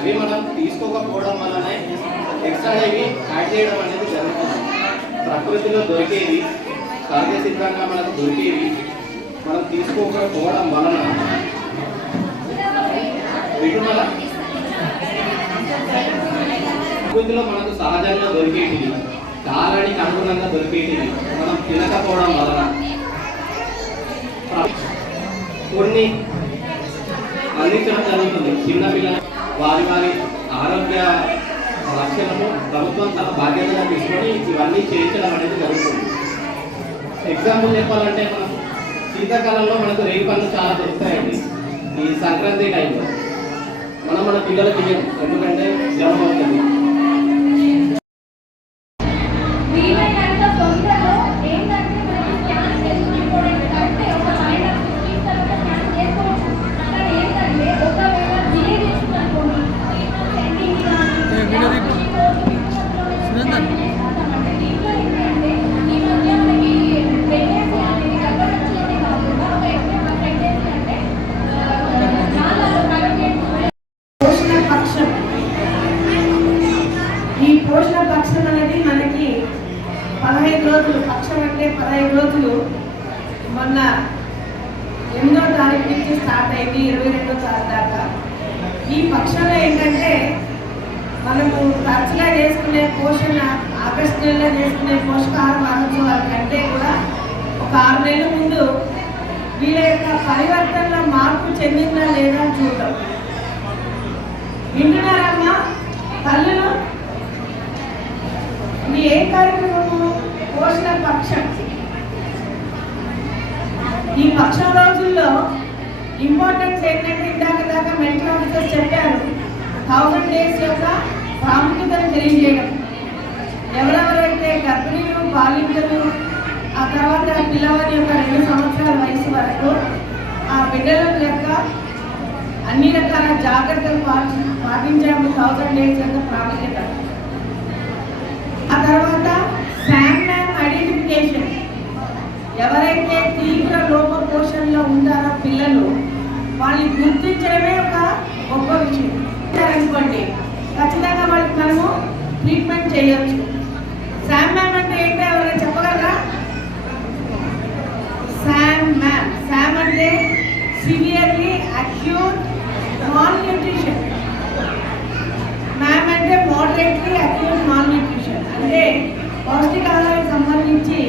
అవి మనం తీసుకోకపోవడం వల్లనే ఎక్స్ట్రా హెవీ యాడ్ చేయడం అనేది జరుగుతుంది. ప్రకృతిలో దొరికేవి సహజ సిద్ధంగా మనకు దొరికేవి మనం తీసుకోకపోవడం వలన ప్రకృతిలో మనకు సహజంగా దొరికేటివి కాలానికి అనుగుణంగా దొరికేటివి మనం తినకపోవడం వలన కొన్ని అందించడం జరుగుతుంది. చిన్నపిల్లల వారి ఆరోగ్య రక్షణను ప్రభుత్వం తన బాధ్యతగా తీసుకొని ఇవన్నీ చేయించడం అనేది జరుగుతుంది. ఎగ్జాంపుల్ చెప్పాలంటే మనం శీతాకాలంలో మనకు రేగు పండ్లు చాలా దొరుకుతాయండి. ఈ సంక్రాంతి టైంలో మన పిల్లలకి ఇవ్వం, ఎందుకంటే జ్వరం అవుతుంది. ఈ పోషణ పక్షం అనేది మనకి 15 రోజులు, పక్షం అంటే 15 రోజులు మొన్న 8వ తారీఖు నుంచి స్టార్ట్ అయింది 22వ తారీఖు దాకా. ఈ పక్షంలో ఏంటంటే మనము తరచుగా చేసుకునే పోషణ, ఆగస్టు నెలలో చేసుకునే పోషకాహార వారోత్సవాల కంటే కూడా ఒక 6 నెలల ముందు వీళ్ళ యొక్క పరివర్తనలో మార్పు చెందిందా లేదా చూద్దాం. వింటున్నారమ్మా తల్లులు? ఇది ఏ కార్యక్రమము? పోషణ పక్షం. ఈ పక్షం రోజుల్లో ఇంపార్టెన్స్ ఏంటంటే దాకా మెడికల్ ఆఫీసర్స్ చెప్పారు, 1000 days యొక్క ప్రాముఖ్యతను తెలియజేయడం. ఎవరెవరైతే గర్భిణీలు, బాలింతలు, ఆ తర్వాత పిల్లవారి యొక్క 2 సంవత్సరాల వయసు వరకు ఆ బిడ్డల యొక్క అన్ని రకాల జాగ్రత్తలు పాటించాము. 1000 days యొక్క ప్రాముఖ్యత. ఆ తర్వాత శామ్యామ్ ఐడెంటిఫికేషన్. ఎవరైతే తీవ్ర లోప పోషణలో ఉంటారో పిల్లలు, వాళ్ళని గుర్తించడమే ఒక గొప్ప విషయం. అనుకోండి, ఖచ్చితంగా వాళ్ళకి మనము ట్రీట్మెంట్ చేయొచ్చు. శామ్యామ్ అంటే ఏంటో ఎవరైనా చెప్పగలరా? శామ్ అంటే severely acute mall nutrition. Ma'am అంటే మోడరేట్లీ అక్యూట్ మాల్ న్యూట్రిషన్. అంటే పౌష్టికాహారానికి సంబంధించి